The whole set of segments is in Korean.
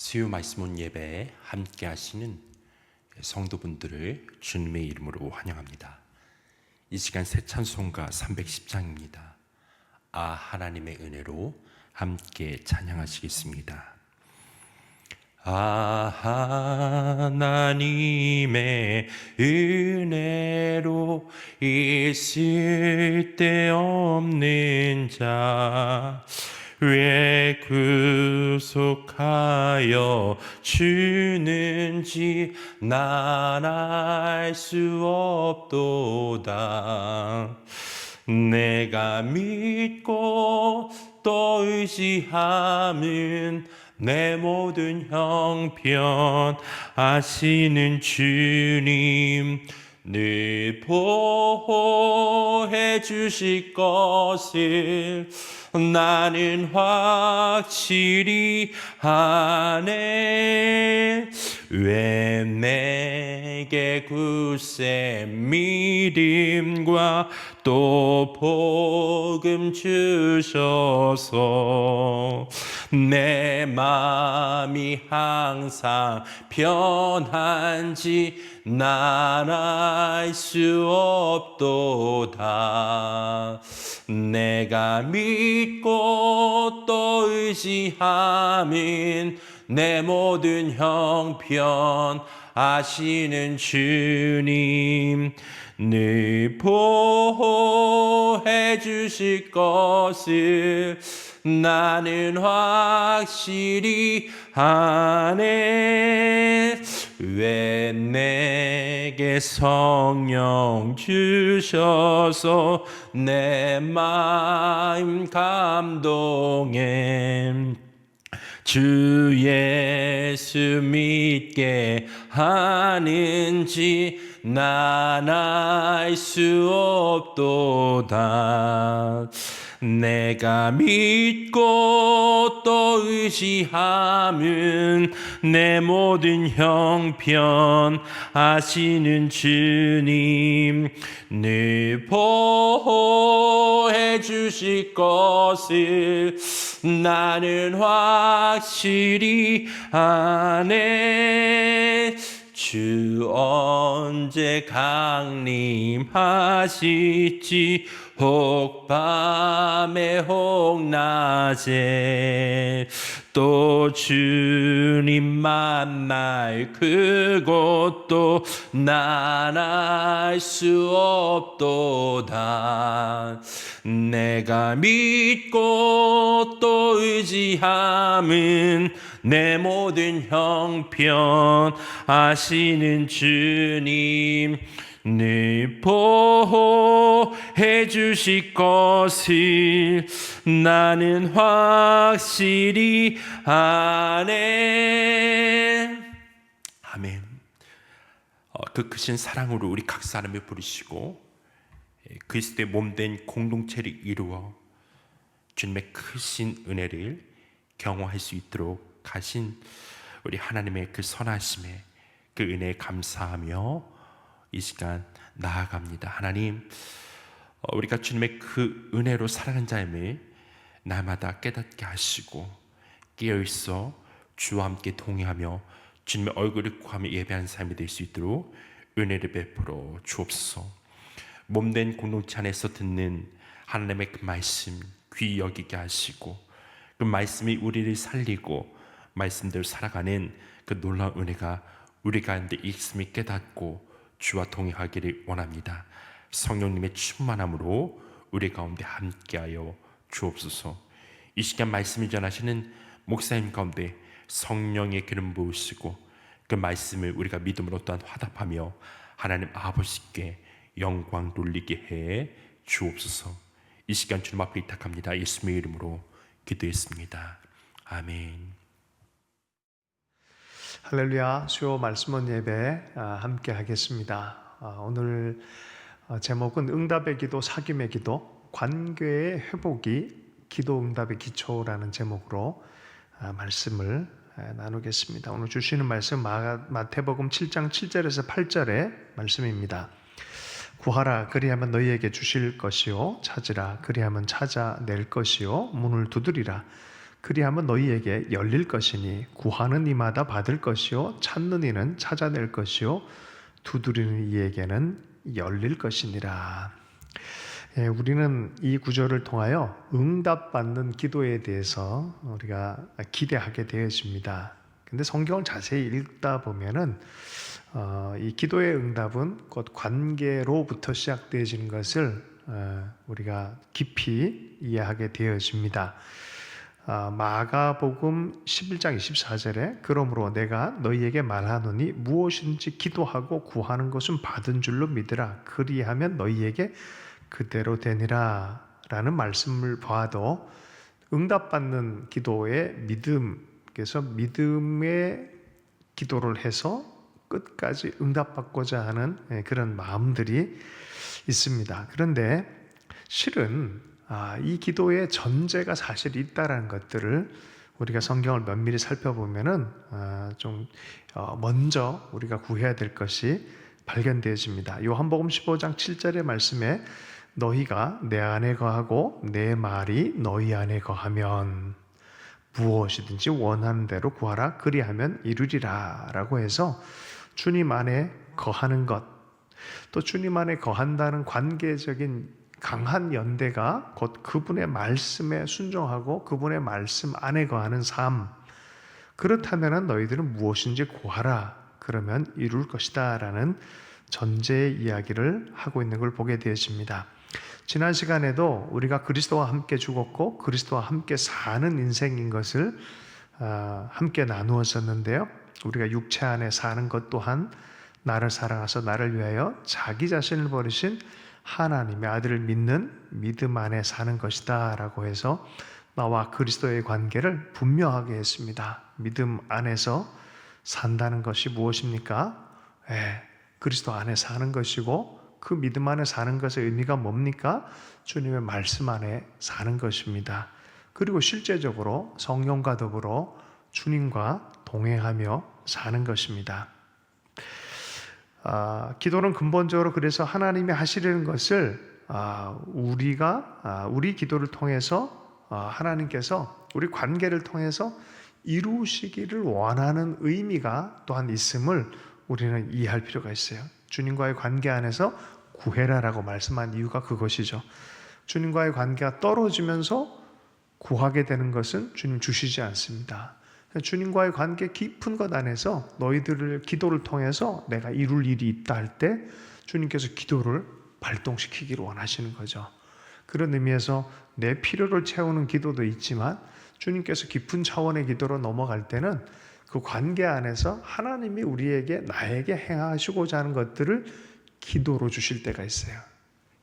수요 말씀원 예배에 함께 하시는 성도분들을 주님의 이름으로 환영합니다. 이 시간 새 찬송가 310장입니다. 아 하나님의 은혜로 함께 찬양하시겠습니다. 아 하나님의 은혜로 있을 데 없는 자 왜 구속하여 주는지 난 알 수 없도다. 내가 믿고 또 의지함은 내 모든 형편 아시는 주님 늘 보호해 주실 것을 나는 확실히 아네. 왜 내게 굳세 믿음과 또 복음 주셔서 내 마음이 항상 편한지 난 알 수 없도다. 내가 믿고 또 의지함은 내 모든 형편 아시는 주님 늘 보호해 주실 것을 나는 확실히 아네. 왜 내게 성령 주셔서 내 마음 감동해 주 예수 믿게 하는지 난 알 수 없도다. 내가 믿고 또 의지함은 내 모든 형편 아시는 주님 늘 보호해 주실 것을 나는 확실히 아네. 주 언제 강림하실지 혹 밤에 혹 낮에 또 주님 만날 그것도 난 알 수 없도다. 내가 믿고 또 의지함은 내 모든 형편 아시는 주님 늘 보호해 주실 것을 나는 확실히 아네. 아멘. 그 크신 사랑으로 우리 각 사람을 부르시고 그리스도의 몸된 공동체를 이루어 주님의 크신 은혜를 경험할 수 있도록 하신 우리 하나님의 그 선하심에 그 은혜에 감사하며 이 시간 나아갑니다. 하나님, 우리가 주님의 그 은혜로 살아가는 자임을 날마다 깨닫게 하시고 깨어있어 주와 함께 동행하며 주님의 얼굴을 구하며 예배하는 삶이 될 수 있도록 은혜를 베풀어 주옵소서. 몸된 공동체 안에서 듣는 하나님의 그 말씀 귀 여기게 하시고 그 말씀이 우리를 살리고 말씀대로 살아가는 그 놀라운 은혜가 우리 가운데 있음을 깨닫고 주와 동행하기를 원합니다. 성령님의 충만함으로 우리 가운데 함께하여 주옵소서. 이 시간 말씀을 전하시는 목사님 가운데 성령의 기름 부으시고 그 말씀을 우리가 믿음으로 또한 화답하며 하나님 아버지께 영광 돌리게 해 주옵소서. 이 시간 주님 앞에 의탁합니다. 예수님의 이름으로 기도했습니다. 아멘. 할렐루야. 수요 말씀원 예배 함께 하겠습니다. 오늘 제목은 응답의 기도, 사귐의 기도, 관계의 회복이 기도 응답의 기초라는 제목으로 말씀을 나누겠습니다. 오늘 주시는 말씀 마태복음 7장 7절에서 8절의 말씀입니다. 구하라 그리하면 너희에게 주실 것이요 찾으라 그리하면 찾아낼 것이요 문을 두드리라 그리하면 너희에게 열릴 것이니 구하는 이마다 받을 것이요 찾는 이는 찾아낼 것이요 두드리는 이에게는 열릴 것이니라. 우리는 이 구절을 통하여 응답받는 기도에 대해서 우리가 기대하게 되어집니다. 근데 성경을 자세히 읽다 보면은 이 기도의 응답은 곧 관계로부터 시작되어지는 것을 우리가 깊이 이해하게 되어집니다. 마가복음 11장 24절에 그러므로 내가 너희에게 말하노니 무엇인지 기도하고 구하는 것은 받은 줄로 믿으라. 그리하면 너희에게 그대로 되니라 라는 말씀을 봐도 응답받는 기도의 믿음, 그래서 믿음의 기도를 해서 끝까지 응답받고자 하는 그런 마음들이 있습니다. 그런데 실은 이 기도의 전제가 사실 있다라는 것들을 우리가 성경을 면밀히 살펴보면은 좀 먼저 우리가 구해야 될 것이 발견되어집니다. 요한복음 15장 7절의 말씀에 너희가 내 안에 거하고 내 말이 너희 안에 거하면 무엇이든지 원하는 대로 구하라 그리하면 이루리라 라고 해서 주님 안에 거하는 것, 또 주님 안에 거한다는 관계적인 강한 연대가 곧 그분의 말씀에 순종하고 그분의 말씀 안에 거하는 삶. 그렇다면 너희들은 무엇인지 구하라 그러면 이룰 것이다 라는 전제의 이야기를 하고 있는 걸 보게 되어집니다. 지난 시간에도 우리가 그리스도와 함께 죽었고 그리스도와 함께 사는 인생인 것을 함께 나누었었는데요. 우리가 육체 안에 사는 것 또한 나를 사랑하사 나를 위하여 자기 자신을 버리신 하나님의 아들을 믿는 믿음 안에 사는 것이다 라고 해서 나와 그리스도의 관계를 분명하게 했습니다. 믿음 안에서 산다는 것이 무엇입니까? 그리스도 안에 사는 것이고 그 믿음 안에 사는 것의 의미가 뭡니까? 주님의 말씀 안에 사는 것입니다. 그리고 실제적으로 성령과 더불어 주님과 동행하며 사는 것입니다. 기도는 근본적으로 그래서 하나님이 하시려는 것을 우리 기도를 통해서 하나님께서 우리 관계를 통해서 이루시기를 원하는 의미가 또한 있음을 우리는 이해할 필요가 있어요. 주님과의 관계 안에서 구해라라고 말씀한 이유가 그것이죠. 주님과의 관계가 떨어지면서 구하게 되는 것은 주님 주시지 않습니다. 주님과의 관계 깊은 것 안에서 너희들을 기도를 통해서 내가 이룰 일이 있다 할 때 주님께서 기도를 발동시키기를 원하시는 거죠. 그런 의미에서 내 필요를 채우는 기도도 있지만 주님께서 깊은 차원의 기도로 넘어갈 때는 그 관계 안에서 하나님이 우리에게 나에게 행하시고자 하는 것들을 기도로 주실 때가 있어요.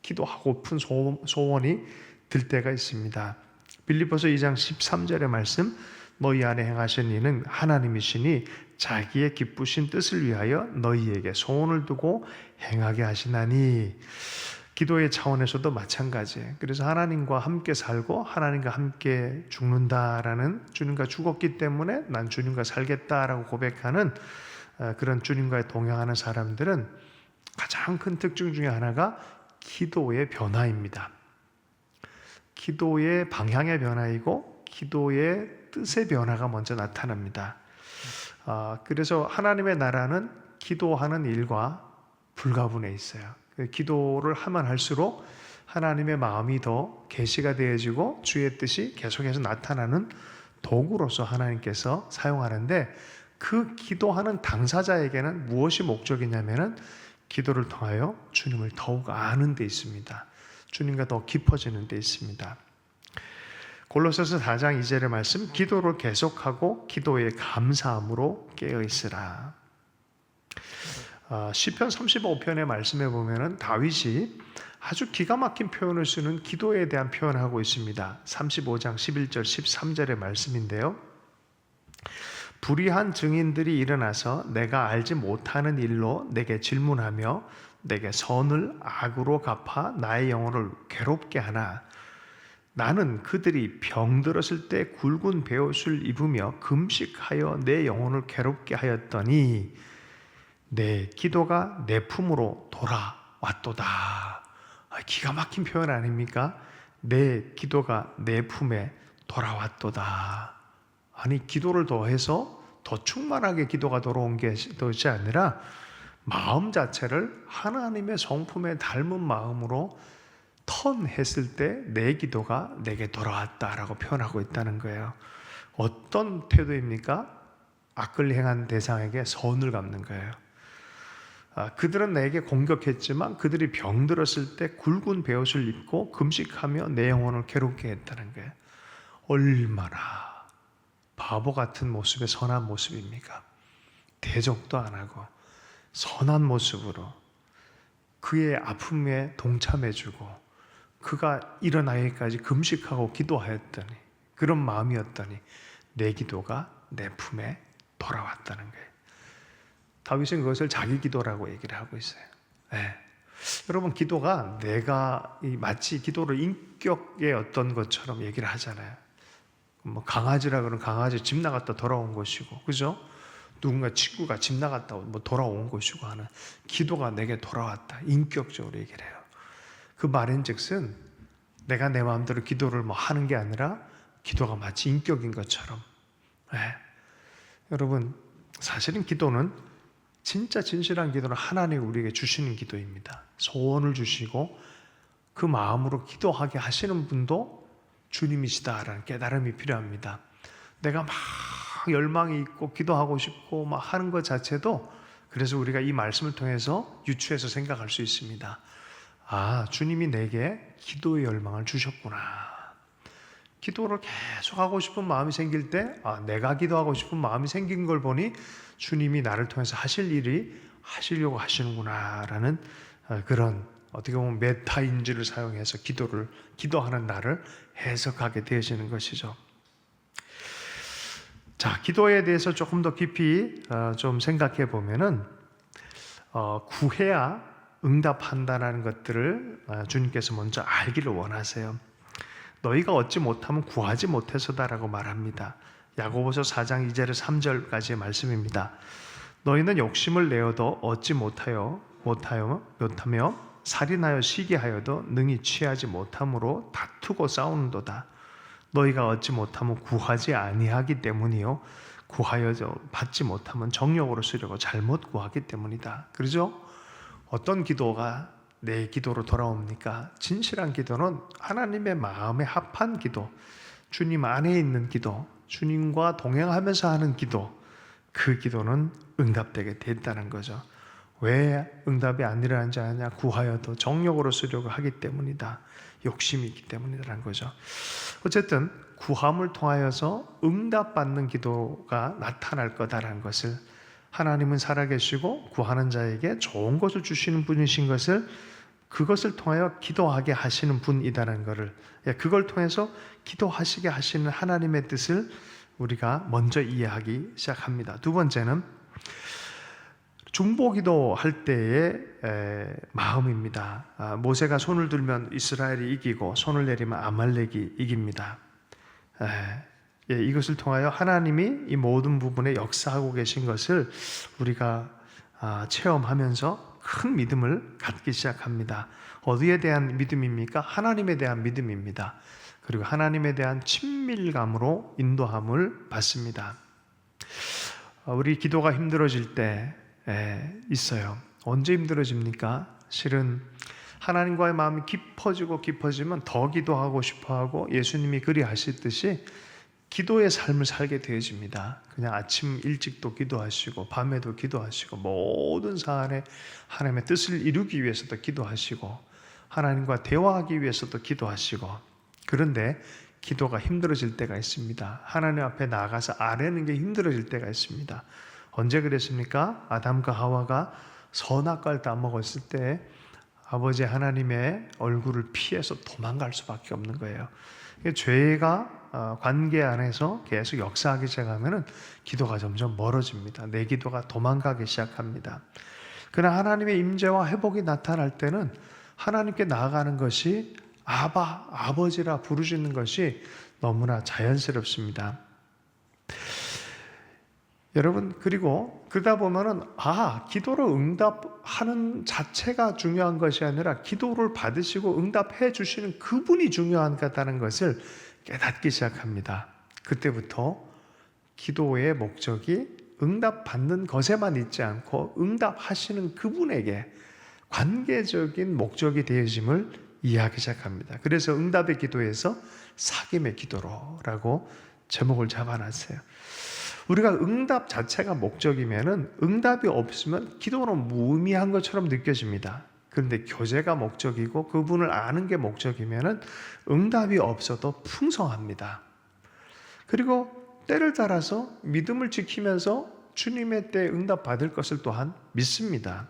기도하고픈 소원이 들 때가 있습니다. 빌립보서 2장 13절의 말씀 너희 안에 행하신 이는 하나님이시니 자기의 기쁘신 뜻을 위하여 너희에게 소원을 두고 행하게 하시나니 기도의 차원에서도 마찬가지예요. 그래서 하나님과 함께 살고 하나님과 함께 죽는다라는 주님과 죽었기 때문에 난 주님과 살겠다라고 고백하는 그런 주님과 동행하는 사람들은 가장 큰 특징 중에 하나가 기도의 변화입니다. 기도의 방향의 변화이고 기도의 뜻의 변화가 먼저 나타납니다. 그래서 하나님의 나라는 기도하는 일과 불가분해 있어요. 기도를 하면 할수록 하나님의 마음이 더 계시가 되어지고 주의 뜻이 계속해서 나타나는 도구로서 하나님께서 사용하는데 그 기도하는 당사자에게는 무엇이 목적이냐면은 기도를 통하여 주님을 더욱 아는 데 있습니다. 주님과 더 깊어지는 데 있습니다. 골로새서 4장 2절의 말씀 기도를 계속하고 기도에 감사함으로 깨어있으라. 시편 35편의 말씀에 보면은 다윗이 아주 기가 막힌 표현을 쓰는 기도에 대한 표현을 하고 있습니다. 35장 11절 13절의 말씀인데요. 불의한 증인들이 일어나서 내가 알지 못하는 일로 내게 질문하며 내게 선을 악으로 갚아 나의 영혼을 괴롭게 하나 나는 그들이 병들었을 때 굵은 베옷을 입으며 금식하여 내 영혼을 괴롭게 하였더니 내 기도가 내 품으로 돌아왔도다. 기가 막힌 표현 아닙니까? 내 기도가 내 품에 돌아왔도다. 아니, 기도를 더해서 더 충만하게 기도가 돌아온 것이 아니라 마음 자체를 하나님의 성품에 닮은 마음으로 턴했을 때 내 기도가 내게 돌아왔다라고 표현하고 있다는 거예요. 어떤 태도입니까? 악을 행한 대상에게 선을 갚는 거예요. 그들은 내게 공격했지만 그들이 병들었을 때 굵은 베옷을 입고 금식하며 내 영혼을 괴롭게 했다는 거예요. 얼마나 바보 같은 모습의 선한 모습입니까? 대적도 안 하고 선한 모습으로 그의 아픔에 동참해주고 그가 일어나기까지 금식하고 기도하였더니, 그런 마음이었더니 내 기도가 내 품에 돌아왔다는 거예요. 다윗은 그것을 자기 기도라고 얘기를 하고 있어요. 네. 여러분, 기도가 내가 마치 기도를 인격의 어떤 것처럼 얘기를 하잖아요. 뭐 강아지라 그러면 강아지 집 나갔다 돌아온 것이고, 그죠? 누군가 친구가 집 나갔다 뭐 돌아온 것이고 하는, 기도가 내게 돌아왔다, 인격적으로 얘기를 해요. 그 말인즉슨 내가 내 마음대로 기도를 뭐 하는 게 아니라 기도가 마치 인격인 것처럼. 네. 여러분, 사실은 기도는, 진짜 진실한 기도는 하나님이 우리에게 주시는 기도입니다. 소원을 주시고 그 마음으로 기도하게 하시는 분도 주님이시다라는 깨달음이 필요합니다. 내가 막 열망이 있고 기도하고 싶고 막 하는 것 자체도, 그래서 우리가 이 말씀을 통해서 유추해서 생각할 수 있습니다. 아, 주님이 내게 기도의 열망을 주셨구나. 기도를 계속 하고 싶은 마음이 생길 때, 아, 내가 기도하고 싶은 마음이 생긴 걸 보니 주님이 나를 통해서 하실 일이 하시려고 하시는구나 라는 그런, 어떻게 보면 메타인지를 사용해서 기도하는 나를 해석하게 되어지는 것이죠. 자, 기도에 대해서 조금 더 깊이 좀 생각해 보면은, 구해야 응답한다라는 것들을 주님께서 먼저 알기를 원하세요. 너희가 얻지 못하면 구하지 못해서다라고 말합니다. 야고보서 4장 2절 3절까지의 말씀입니다. 너희는 욕심을 내어도 얻지 못하며 살인하여 시기하여도 능히 취하지 못함으로 다투고 싸우는도다. 너희가 얻지 못하면 구하지 아니하기 때문이요, 구하여도 받지 못하면 정욕으로 쓰려고 잘못 구하기 때문이다. 그러죠? 어떤 기도가 내 기도로 돌아옵니까? 진실한 기도는 하나님의 마음에 합한 기도, 주님 안에 있는 기도, 주님과 동행하면서 하는 기도, 그 기도는 응답되게 됐다는 거죠. 왜 응답이 안 일어나지 않냐? 구하여도 정욕으로 쓰려고 하기 때문이다. 욕심이 있기 때문이라는 거죠. 어쨌든 구함을 통하여서 응답받는 기도가 나타날 거다라는 것을, 하나님은 살아계시고 구하는 자에게 좋은 것을 주시는 분이신 것을, 그것을 통하여 기도하게 하시는 분이다라는 것을, 그걸 통해서 기도하시게 하시는 하나님의 뜻을 우리가 먼저 이해하기 시작합니다. 두 번째는 중보기도 할 때의 마음입니다. 모세가 손을 들면 이스라엘이 이기고 손을 내리면 아말렉이 이깁니다. 이것을 통하여 하나님이 이 모든 부분에 역사하고 계신 것을 우리가 체험하면서 큰 믿음을 갖기 시작합니다. 어디에 대한 믿음입니까? 하나님에 대한 믿음입니다. 그리고 하나님에 대한 친밀감으로 인도함을 받습니다. 우리 기도가 힘들어질 때 있어요. 언제 힘들어집니까? 실은 하나님과의 마음이 깊어지면 더 기도하고 싶어하고, 예수님이 그리하셨듯이 기도의 삶을 살게 되어집니다. 그냥 아침 일찍도 기도하시고 밤에도 기도하시고 모든 사안에 하나님의 뜻을 이루기 위해서도 기도하시고 하나님과 대화하기 위해서도 기도하시고, 그런데 기도가 힘들어질 때가 있습니다. 하나님 앞에 나가서 아뢰는 게 힘들어질 때가 있습니다. 언제 그랬습니까? 아담과 하와가 선악과를 따먹었을 때 아버지 하나님의 얼굴을 피해서 도망갈 수밖에 없는 거예요. 죄가 관계 안에서 계속 역사하기 시작하면 기도가 점점 멀어집니다. 내 기도가 도망가기 시작합니다. 그러나 하나님의 임재와 회복이 나타날 때는 하나님께 나아가는 것이 아바, 아버지라 부르짖는 것이 너무나 자연스럽습니다. 여러분, 그리고 그러다 보면은 기도를 응답하는 자체가 중요한 것이 아니라 기도를 받으시고 응답해 주시는 그분이 중요한 거다는 것을 깨닫기 시작합니다. 그때부터 기도의 목적이 응답받는 것에만 있지 않고 응답하시는 그분에게 관계적인 목적이 되어짐을 이해하기 시작합니다. 그래서 응답의 기도에서 사귐의 기도로라고 제목을 잡아놨어요. 우리가 응답 자체가 목적이면은 응답이 없으면 기도는 무의미한 것처럼 느껴집니다. 그런데 교제가 목적이고 그분을 아는 게 목적이면은 응답이 없어도 풍성합니다. 그리고 때를 따라서 믿음을 지키면서 주님의 때에 응답 받을 것을 또한 믿습니다.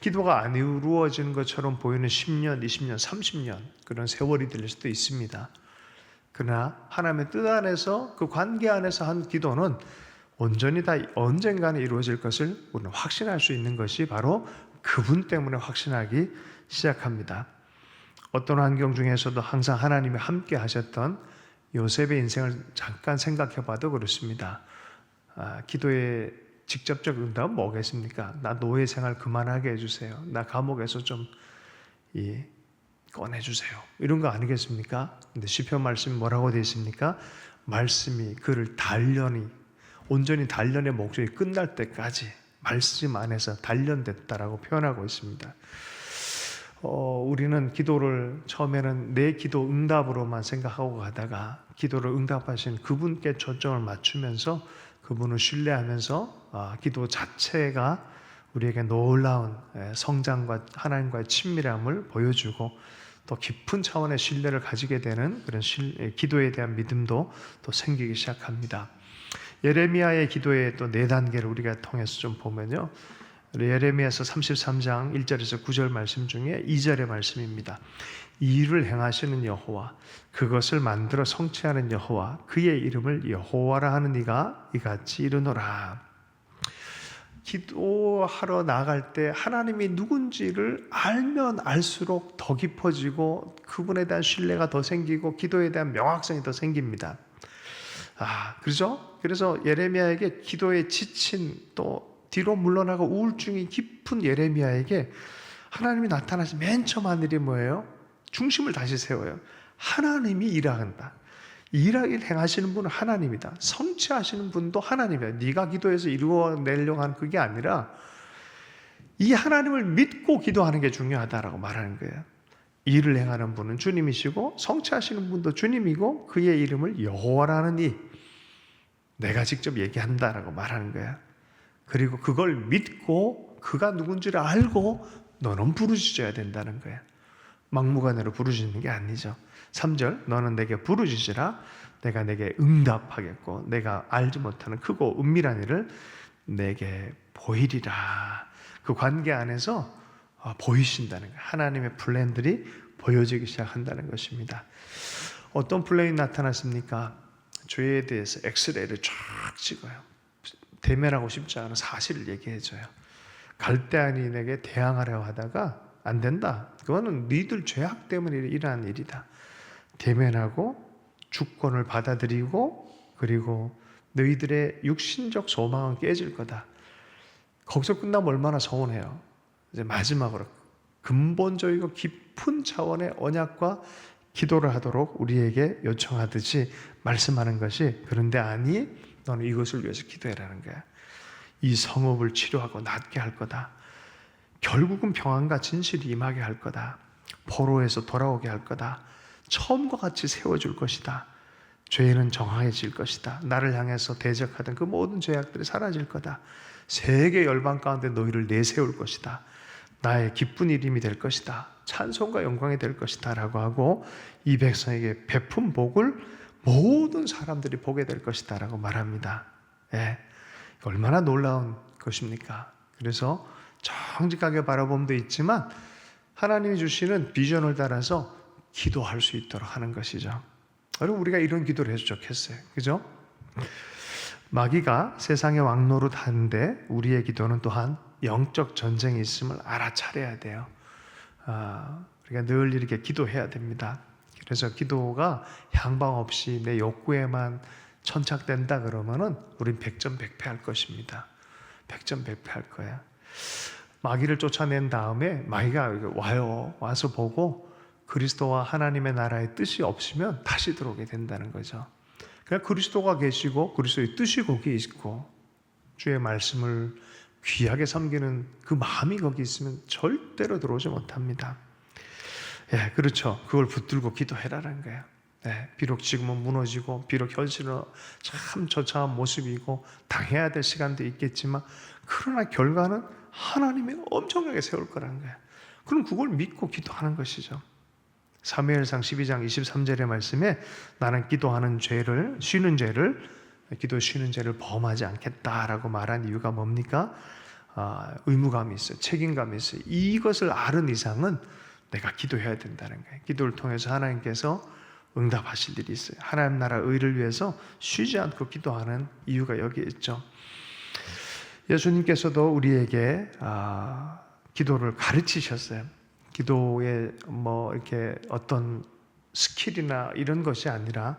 기도가 안 이루어지는 것처럼 보이는 10년, 20년, 30년 그런 세월이 될 수도 있습니다. 그러나 하나님의 뜻 안에서 그 관계 안에서 한 기도는 온전히 다 언젠가는 이루어질 것을 우리는 확신할 수 있는 것이 바로 그분 때문에 확신하기 시작합니다. 어떤 환경 중에서도 항상 하나님이 함께 하셨던 요셉의 인생을 잠깐 생각해 봐도 그렇습니다. 기도의 직접적 응답은 뭐겠습니까? 나 노예 생활 그만하게 해주세요. 나 감옥에서 좀 꺼내주세요. 이런 거 아니겠습니까? 근데 시편 말씀이 뭐라고 되어 있습니까? 말씀이 그를 온전히 단련의 목적이 끝날 때까지 말씀 안에서 단련됐다라고 표현하고 있습니다. 우리는 기도를 처음에는 내 기도 응답으로만 생각하고 가다가 기도를 응답하신 그분께 초점을 맞추면서 그분을 신뢰하면서 기도 자체가 우리에게 놀라운 성장과 하나님과의 친밀함을 보여주고 또 깊은 차원의 신뢰를 가지게 되는 그런 기도에 대한 믿음도 또 생기기 시작합니다. 예레미야의 기도의 또 4단계를 우리가 통해서 좀 보면요. 예레미야서 33장 1절에서 9절 말씀 중에 2절의 말씀입니다. 이 일을 행하시는 여호와, 그것을 만들어 성취하는 여호와, 그의 이름을 여호와라 하는 이가 이같이 이르노라. 기도하러 나갈 때 하나님이 누군지를 알면 알수록 더 깊어지고 그분에 대한 신뢰가 더 생기고 기도에 대한 명확성이 더 생깁니다. 그렇죠? 그래서 예레미야에게 기도에 지친 또 뒤로 물러나고 우울증이 깊은 예레미야에게 하나님이 나타나신 맨 처음 한 일이 뭐예요? 중심을 다시 세워요. 하나님이 일한다. 일을 행하시는 분은 하나님이다. 성취하시는 분도 하나님이야. 네가 기도해서 이루어내려고 하는 그게 아니라 이 하나님을 믿고 기도하는 게 중요하다라고 말하는 거예요. 일을 행하는 분은 주님이시고 성취하시는 분도 주님이고 그의 이름을 여호와라는 이 내가 직접 얘기한다라고 말하는 거야. 그리고 그걸 믿고 그가 누군지를 알고 너는 부르짖어야 된다는 거야. 막무가내로 부르짖는 게 아니죠. 3절 너는 내게 부르짖으라 내가 내게 응답하겠고 내가 알지 못하는 크고 은밀한 일을 내게 보이리라. 그 관계 안에서 보이신다는 거예요. 하나님의 플랜들이 보여지기 시작한다는 것입니다. 어떤 플랜이 나타났습니까? 죄에 대해서 엑스레이를 쫙 찍어요. 대면하고 싶지 않은 사실을 얘기해줘요. 갈대아인에게 대항하려 하다가 안 된다. 그거는 너희들 죄악 때문에 일어난 일이다. 대면하고 주권을 받아들이고 그리고 너희들의 육신적 소망은 깨질 거다. 거기서 끝나면 얼마나 서운해요. 이제 마지막으로 근본적이고 깊은 차원의 언약과 기도를 하도록 우리에게 요청하듯이 말씀하는 것이 그런데 아니 너는 이것을 위해서 기도해라는 거야. 이 성읍을 치료하고 낫게 할 거다. 결국은 평안과 진실이 임하게 할 거다. 포로에서 돌아오게 할 거다. 처음과 같이 세워줄 것이다. 죄는 정황해질 것이다. 나를 향해서 대적하던 그 모든 죄악들이 사라질 거다. 세계 열방 가운데 너희를 내세울 것이다. 나의 기쁜 이름이 될 것이다. 찬송과 영광이 될 것이다 라고 하고 이 백성에게 베푼 복을 모든 사람들이 보게 될 것이다 라고 말합니다. 얼마나 놀라운 것입니까? 그래서 정직하게 바라봄도 있지만 하나님이 주시는 비전을 따라서 기도할 수 있도록 하는 것이죠. 여러분 우리가 이런 기도를 해서 좋겠어요. 그죠? 마귀가 세상의 왕노릇 하는데 우리의 기도는 또한 영적 전쟁이 있음을 알아차려야 돼요. 우리가 늘 이렇게 기도해야 됩니다. 그래서 기도가 향방 없이 내 욕구에만 천착된다 그러면은 우린 백전백패할 것입니다. 백전백패할 거야. 마귀를 쫓아낸 다음에 마귀가 와서 보고 그리스도와 하나님의 나라의 뜻이 없으면 다시 들어오게 된다는 거죠. 그냥 그리스도가 계시고 그리스도의 뜻이 거기에 있고 주의 말씀을 귀하게 섬기는 그 마음이 거기 있으면 절대로 들어오지 못합니다. 예, 그렇죠. 그걸 붙들고 기도해라는 거예요. 네, 비록 지금은 무너지고 비록 현실은 참 처참한 모습이고 당해야 될 시간도 있겠지만 그러나 결과는 하나님이 엄청나게 세울 거라는 거예요. 그럼 그걸 믿고 기도하는 것이죠. 사무엘상 12장 23절의 말씀에 나는 기도하는 죄를 쉬는 죄를 범하지 않겠다라고 말한 이유가 뭡니까? 의무감이 있어요. 책임감이 있어요. 이것을 아는 이상은 내가 기도해야 된다는 거예요. 기도를 통해서 하나님께서 응답하실 일이 있어요. 하나님 나라 의를 위해서 쉬지 않고 기도하는 이유가 여기에 있죠. 예수님께서도 우리에게 기도를 가르치셨어요. 기도에 이렇게 어떤 스킬이나 이런 것이 아니라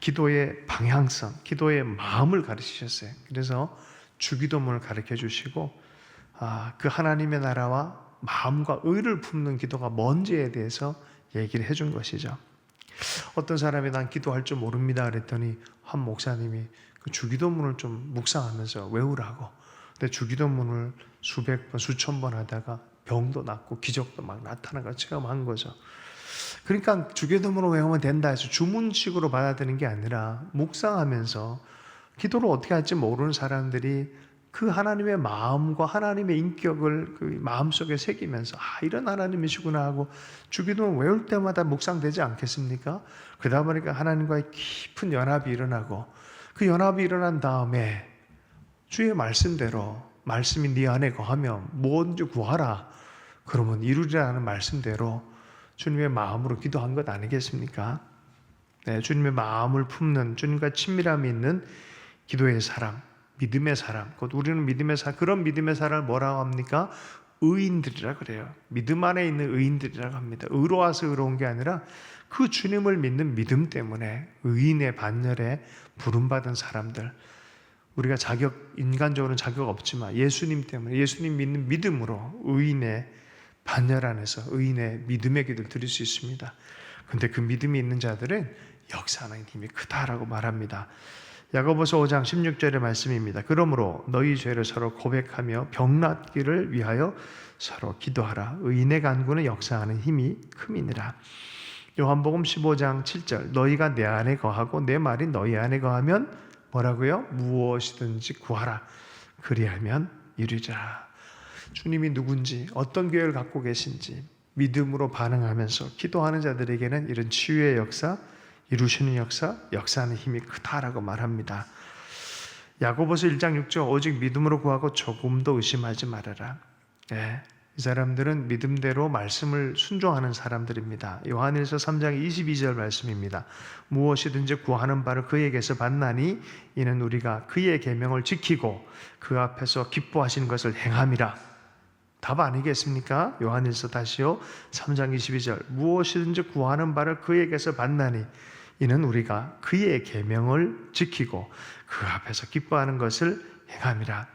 기도의 방향성, 기도의 마음을 가르치셨어요. 그래서 주기도문을 가르쳐 주시고 그 하나님의 나라와 마음과 의를 품는 기도가 뭔지에 대해서 얘기를 해준 것이죠. 어떤 사람이 난 기도할 줄 모릅니다 그랬더니 한 목사님이 그 주기도문을 좀 묵상하면서 외우라고. 근데 주기도문을 수백 번, 수천 번 하다가 병도 낫고 기적도 막 나타나가 체험한 거죠. 그러니까 주기도문을 외우면 된다 해서 주문식으로 받아들이는 게 아니라 묵상하면서 기도를 어떻게 할지 모르는 사람들이 그 하나님의 마음과 하나님의 인격을 그 마음속에 새기면서 이런 하나님이시구나 하고 주기도문 외울 때마다 묵상되지 않겠습니까? 그러다 보니까 하나님과의 깊은 연합이 일어나고 그 연합이 일어난 다음에 주의 말씀대로 말씀이 네 안에 거하면 뭔지 구하라 그러면 이루리라는 말씀대로 주님의 마음으로 기도한 것 아니겠습니까? 네, 주님의 마음을 품는 주님과 친밀함이 있는 기도의 사람, 믿음의 사람, 곧 우리는 믿음의 사람, 그런 믿음의 사람을 뭐라고 합니까? 의인들이라 그래요. 믿음 안에 있는 의인들이라고 합니다. 의로워서 의로운 게 아니라 그 주님을 믿는 믿음 때문에 의인의 반열에 부름받은 사람들. 우리가 인간적으로는 자격 없지만 예수님 때문에 예수님 믿는 믿음으로 의인의 반열 안에서 의인의 믿음의 기도를 드릴 수 있습니다. 그런데 그 믿음이 있는 자들은 역사하는 힘이 크다라고 말합니다. 야고보서 5장 16절의 말씀입니다. 그러므로 너희 죄를 서로 고백하며 병 낫기를 위하여 서로 기도하라. 의인의 간구는 역사하는 힘이 큼이니라. 요한복음 15장 7절 너희가 내 안에 거하고 내 말이 너희 안에 거하면 뭐라고요? 무엇이든지 구하라. 그리하면 이루리라. 주님이 누군지 어떤 교회를 갖고 계신지 믿음으로 반응하면서 기도하는 자들에게는 이런 치유의 역사, 이루시는 역사, 역사하는 힘이 크다라고 말합니다. 야고보서 1장 6절 오직 믿음으로 구하고 조금도 의심하지 말아라. 네, 이 사람들은 믿음대로 말씀을 순종하는 사람들입니다. 요한일서 3장 22절 말씀입니다. 무엇이든지 구하는 바를 그에게서 받나니 이는 우리가 그의 계명을 지키고 그 앞에서 기뻐하시는 것을 행함이라. 답 아니겠습니까? 요한일서 다시요 3장 22절 무엇이든지 구하는 바를 그에게서 받나니 이는 우리가 그의 계명을 지키고 그 앞에서 기뻐하는 것을 행함이라.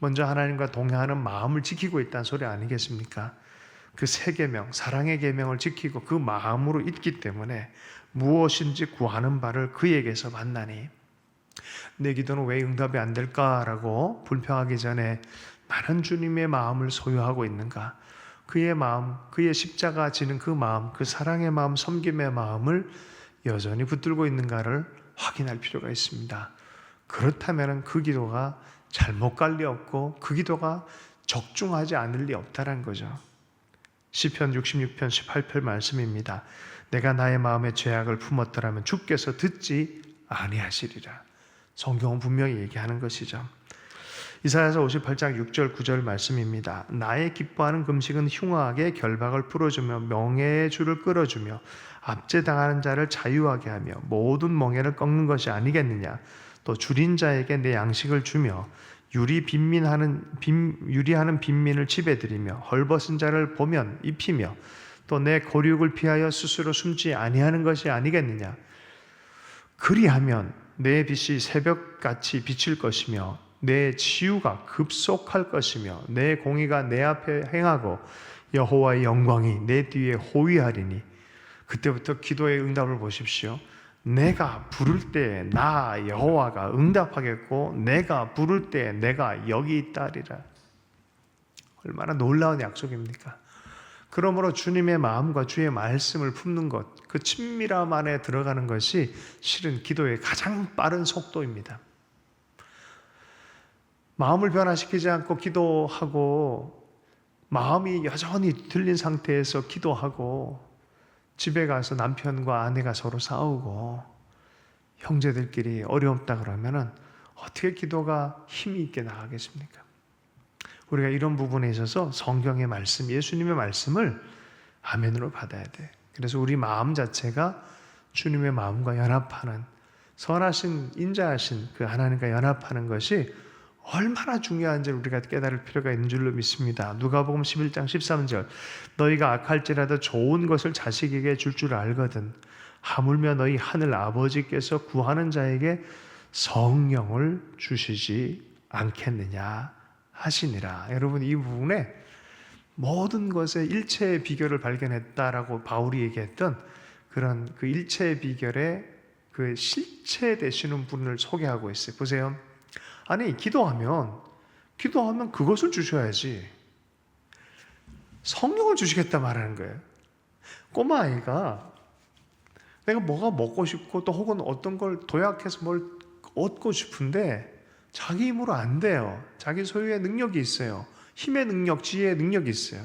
먼저 하나님과 동행하는 마음을 지키고 있다는 소리 아니겠습니까? 그 세 계명, 사랑의 계명을 지키고 그 마음으로 있기 때문에 무엇인지 구하는 바를 그에게서 받나니 내 기도는 왜 응답이 안 될까라고 불평하기 전에 나는 주님의 마음을 소유하고 있는가? 그의 마음, 그의 십자가 지는 그 마음, 그 사랑의 마음, 섬김의 마음을 여전히 붙들고 있는가를 확인할 필요가 있습니다. 그렇다면 그 기도가 잘못 갈 리 없고 그 기도가 적중하지 않을 리 없다는 거죠. 시편 66편 18편 말씀입니다. 내가 나의 마음에 죄악을 품었더라면 주께서 듣지 아니하시리라. 성경은 분명히 얘기하는 것이죠. 이사야서 58장 6절 9절 말씀입니다. 나의 기뻐하는 금식은 흉악의 결박을 풀어주며 명예의 줄을 끌어주며 압제당하는 자를 자유하게 하며 모든 멍에를 꺾는 것이 아니겠느냐. 또 줄인 자에게 내 양식을 주며 유리하는 빈민을 지배드리며 헐벗은 자를 보면 입히며 또 내 고륙을 피하여 스스로 숨지 아니하는 것이 아니겠느냐. 그리하면 내 빛이 새벽같이 비칠 것이며 내 치유가 급속할 것이며 내 공의가 내 앞에 행하고 여호와의 영광이 내 뒤에 호위하리니. 그때부터 기도의 응답을 보십시오. 내가 부를 때 나 여호와가 응답하겠고 내가 부를 때 내가 여기 있다리라. 얼마나 놀라운 약속입니까? 그러므로 주님의 마음과 주의 말씀을 품는 것, 그 친밀함 안에 들어가는 것이 실은 기도의 가장 빠른 속도입니다. 마음을 변화시키지 않고 기도하고 마음이 여전히 들린 상태에서 기도하고 집에 가서 남편과 아내가 서로 싸우고 형제들끼리 어렵다 그러면은 어떻게 기도가 힘이 있게 나가겠습니까? 우리가 이런 부분에 있어서 성경의 말씀, 예수님의 말씀을 아멘으로 받아야 돼. 그래서 우리 마음 자체가 주님의 마음과 연합하는, 선하신 인자하신 그 하나님과 연합하는 것이 얼마나 중요한지 우리가 깨달을 필요가 있는 줄로 믿습니다. 누가복음 11장 13절 너희가 악할지라도 좋은 것을 자식에게 줄 줄 알거든 하물며 너희 하늘 아버지께서 구하는 자에게 성령을 주시지 않겠느냐 하시니라. 여러분, 이 부분에 모든 것의 일체의 비결을 발견했다라고 바울이 얘기했던 그런 그 일체의 비결의 그 실체 되시는 분을 소개하고 있어요. 보세요. 아니, 기도하면 그것을 주셔야지. 성령을 주시겠다 말하는 거예요. 꼬마아이가 내가 뭐가 먹고 싶고 또 혹은 어떤 걸 도약해서 뭘 얻고 싶은데 자기 힘으로 안 돼요. 자기 소유의 능력이 있어요. 힘의 능력, 지혜의 능력이 있어요.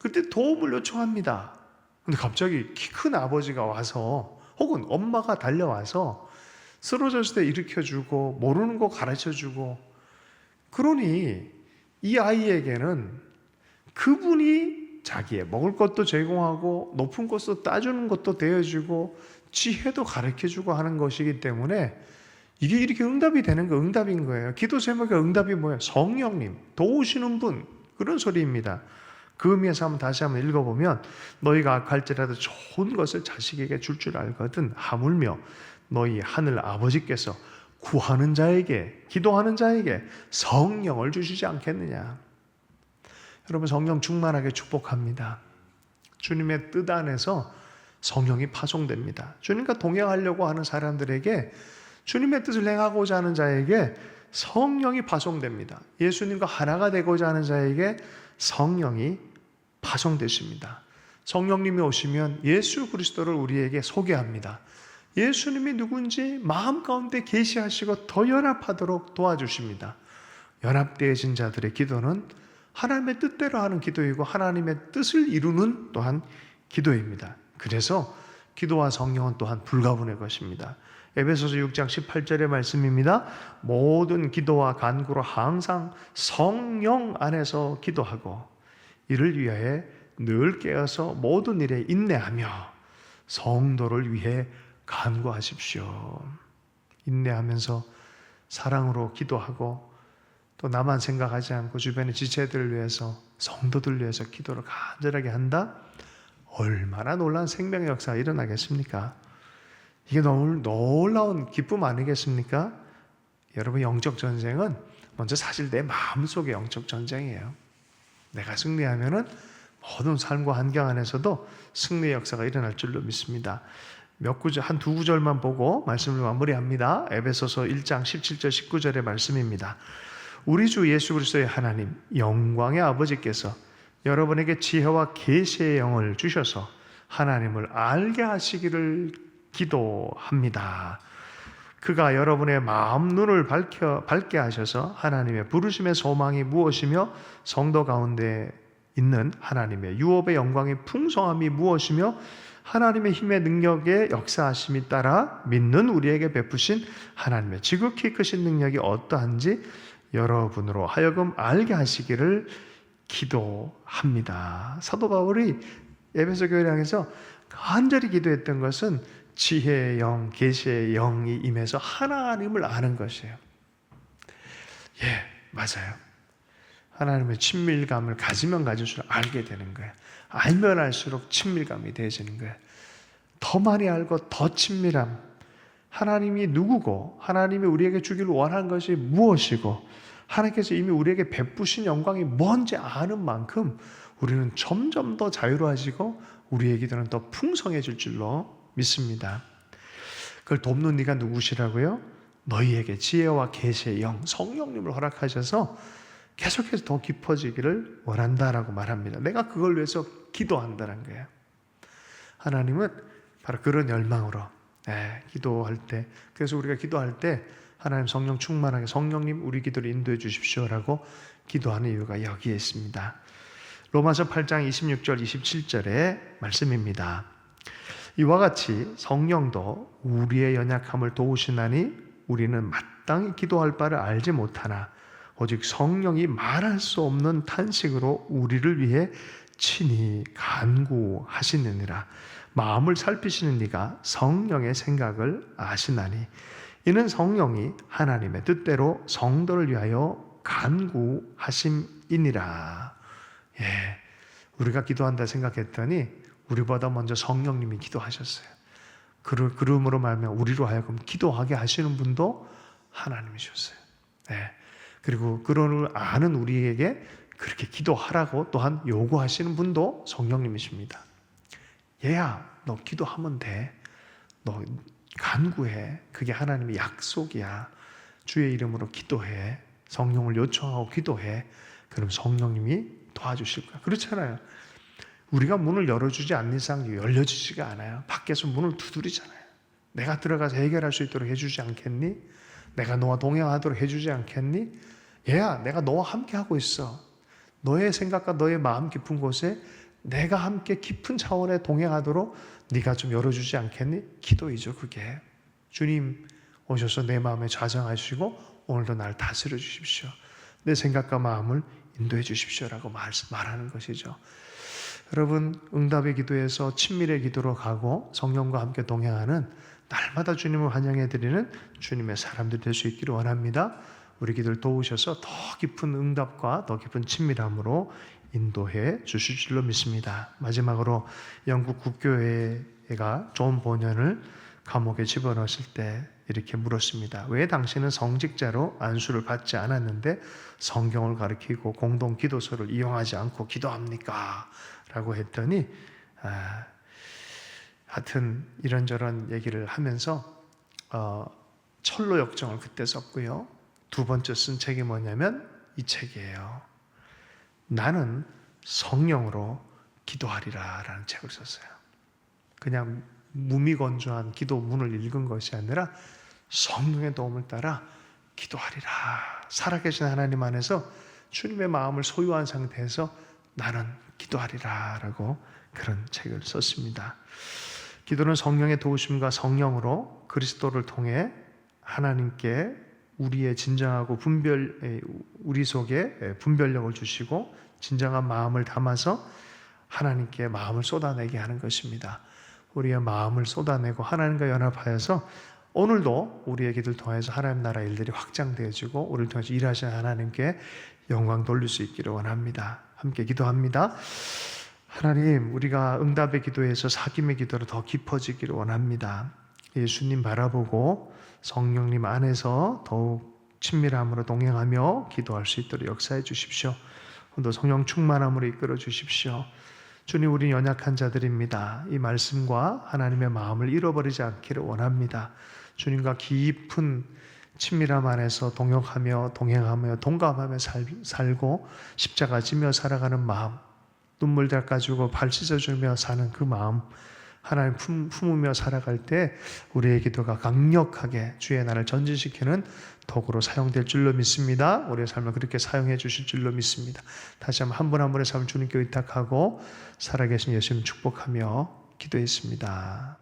그때 도움을 요청합니다. 근데 갑자기 키 큰 아버지가 와서 혹은 엄마가 달려와서 쓰러졌을 때 일으켜주고 모르는 거 가르쳐주고, 그러니 이 아이에게는 그분이 자기의 먹을 것도 제공하고 높은 것도 따주는 것도 되어주고 지혜도 가르쳐주고 하는 것이기 때문에 이게 이렇게 응답이 되는 거, 응답인 거예요. 기도 제목의 응답이 뭐예요? 성령님, 도우시는 분, 그런 소리입니다. 그 의미에서 다시 한번 읽어보면 너희가 악할지라도 좋은 것을 자식에게 줄 알거든 하물며 너희 하늘 아버지께서 구하는 자에게, 기도하는 자에게 성령을 주시지 않겠느냐. 여러분, 성령 충만하게 축복합니다. 주님의 뜻 안에서 성령이 파송됩니다. 주님과 동행하려고 하는 사람들에게, 주님의 뜻을 행하고자 하는 자에게 성령이 파송됩니다. 예수님과 하나가 되고자 하는 자에게 성령이 파송되십니다. 성령님이 오시면 예수 그리스도를 우리에게 소개합니다. 예수님이 누군지 마음 가운데 계시하시고 더 연합하도록 도와주십니다. 연합되어진 자들의 기도는 하나님의 뜻대로 하는 기도이고 하나님의 뜻을 이루는 또한 기도입니다. 그래서 기도와 성령은 또한 불가분의 것입니다. 에베소서 6장 18절의 말씀입니다. 모든 기도와 간구로 항상 성령 안에서 기도하고 이를 위하여 늘 깨어서 모든 일에 인내하며 성도를 위해 간구하십시오. 인내하면서 사랑으로 기도하고 또 나만 생각하지 않고 주변의 지체들을 위해서, 성도들을 위해서 기도를 간절하게 한다? 얼마나 놀라운 생명의 역사가 일어나겠습니까? 이게 너무 놀라운 기쁨 아니겠습니까? 여러분, 영적 전쟁은 먼저 사실 내 마음속의 영적 전쟁이에요. 내가 승리하면은 모든 삶과 환경 안에서도 승리의 역사가 일어날 줄로 믿습니다. 몇 구절, 한 두 구절만 보고 말씀을 마무리합니다. 에베소서 1장 17절 19절의 말씀입니다. 우리 주 예수 그리스도의 하나님, 영광의 아버지께서 여러분에게 지혜와 계시의 영을 주셔서 하나님을 알게 하시기를 기도합니다. 그가 여러분의 마음 눈을 밝게 하셔서 하나님의 부르심의 소망이 무엇이며 성도 가운데 있는 하나님의 유업의 영광의 풍성함이 무엇이며 하나님의 힘의 능력의 역사하심이 따라 믿는 우리에게 베푸신 하나님의 지극히 크신 능력이 어떠한지 여러분으로 하여금 알게 하시기를 기도합니다. 사도 바울이 에베소 교회를 향해서 간절히 기도했던 것은 지혜의 영, 계시의 영이 임해서 하나님을 아는 것이에요. 예, 맞아요. 하나님의 친밀감을 가지면 가질수록 알게 되는 거예요. 알면 알수록 친밀감이 되어지는 거예요. 더 많이 알고 더 친밀함. 하나님이 누구고 하나님이 우리에게 주기를 원하는 것이 무엇이고 하나님께서 이미 우리에게 베푸신 영광이 뭔지 아는 만큼 우리는 점점 더 자유로워지고 우리의 기도는 더 풍성해질 줄로 믿습니다. 그걸 돕는 이가 누구시라고요? 너희에게 지혜와 계시의 영, 성령님을 허락하셔서 계속해서 더 깊어지기를 원한다라고 말합니다. 내가 그걸 위해서 기도한다는 거예요. 하나님은 바로 그런 열망으로 기도할 때, 그래서 우리가 기도할 때 하나님 성령 충만하게 성령님 우리 기도를 인도해 주십시오라고 기도하는 이유가 여기에 있습니다. 로마서 8장 26절 27절의 말씀입니다. 이와 같이 성령도 우리의 연약함을 도우시나니 우리는 마땅히 기도할 바를 알지 못하나 오직 성령이 말할 수 없는 탄식으로 우리를 위해 친히 간구하시느니라. 마음을 살피시는 이가 성령의 생각을 아시나니 이는 성령이 하나님의 뜻대로 성도를 위하여 간구하심이니라. 우리가 기도한다 생각했더니 우리보다 먼저 성령님이 기도하셨어요. 그러므로 말하면 우리로 하여금 기도하게 하시는 분도 하나님이셨어요. 그리고 그런 아는 우리에게 그렇게 기도하라고 또한 요구하시는 분도 성령님이십니다. 얘야, 너 기도하면 돼. 너 간구해. 그게 하나님의 약속이야. 주의 이름으로 기도해. 성령을 요청하고 기도해. 그럼 성령님이 도와주실 거야. 그렇잖아요. 우리가 문을 열어주지 않는 이상 열려지지가 않아요. 밖에서 문을 두드리잖아요. 내가 들어가서 해결할 수 있도록 해주지 않겠니? 내가 너와 동행하도록 해주지 않겠니? 얘야, 내가 너와 함께 하고 있어. 너의 생각과 너의 마음 깊은 곳에 내가 함께 깊은 차원에 동행하도록 네가 좀 열어주지 않겠니? 기도이죠, 그게. 주님 오셔서 내 마음에 좌정하시고 오늘도 날 다스려 주십시오. 내 생각과 마음을 인도해 주십시오라고 말하는 것이죠. 여러분, 응답의 기도에서 친밀의 기도로 가고 성령과 함께 동행하는 날마다 주님을 환영해 드리는 주님의 사람들 될 수 있기를 원합니다. 우리 기도를 도우셔서 더 깊은 응답과 더 깊은 친밀함으로 인도해 주실 줄로 믿습니다. 마지막으로 영국 국교회가 존 보년을 감옥에 집어넣었을 때 이렇게 물었습니다. 왜 당신은 성직자로 안수를 받지 않았는데 성경을 가르치고 공동 기도소를 이용하지 않고 기도합니까? 라고 했더니 하여튼 이런저런 얘기를 하면서 철로 역정을 그때 썼고요. 두 번째 쓴 책이 뭐냐면 이 책이에요. 나는 성령으로 기도하리라 라는 책을 썼어요. 그냥 무미건조한 기도문을 읽은 것이 아니라 성령의 도움을 따라 기도하리라. 살아계신 하나님 안에서 주님의 마음을 소유한 상태에서 나는 기도하리라 라고 그런 책을 썼습니다. 기도는 성령의 도우심과 성령으로 그리스도를 통해 하나님께 우리의 진정하고 우리 속에 분별력을 주시고 진정한 마음을 담아서 하나님께 마음을 쏟아내게 하는 것입니다. 우리의 마음을 쏟아내고 하나님과 연합하여서 오늘도 우리의 기도를 통해서 하나님 나라 일들이 확장되어지고 우리를 통해서 일하시는 하나님께 영광 돌릴 수 있기를 원합니다. 함께 기도합니다. 하나님, 우리가 응답의 기도에서 사귐의 기도로 더 깊어지기를 원합니다. 예수님 바라보고 성령님 안에서 더욱 친밀함으로 동행하며 기도할 수 있도록 역사해 주십시오. 오늘도 성령 충만함으로 이끌어 주십시오. 주님, 우리 연약한 자들입니다. 이 말씀과 하나님의 마음을 잃어버리지 않기를 원합니다. 주님과 깊은 친밀함 안에서 동역하며 동행하며 동감하며 살고 십자가 지며 살아가는 마음, 눈물 닦아주고 발 씻어주며 사는 그 마음, 하나님 품으며 살아갈 때 우리의 기도가 강력하게 주의 나라를 전진시키는 도구로 사용될 줄로 믿습니다. 우리의 삶을 그렇게 사용해 주실 줄로 믿습니다. 다시 한번 한 분 한 분의 삶을 주님께 의탁하고 살아계신 예수님 축복하며 기도했습니다.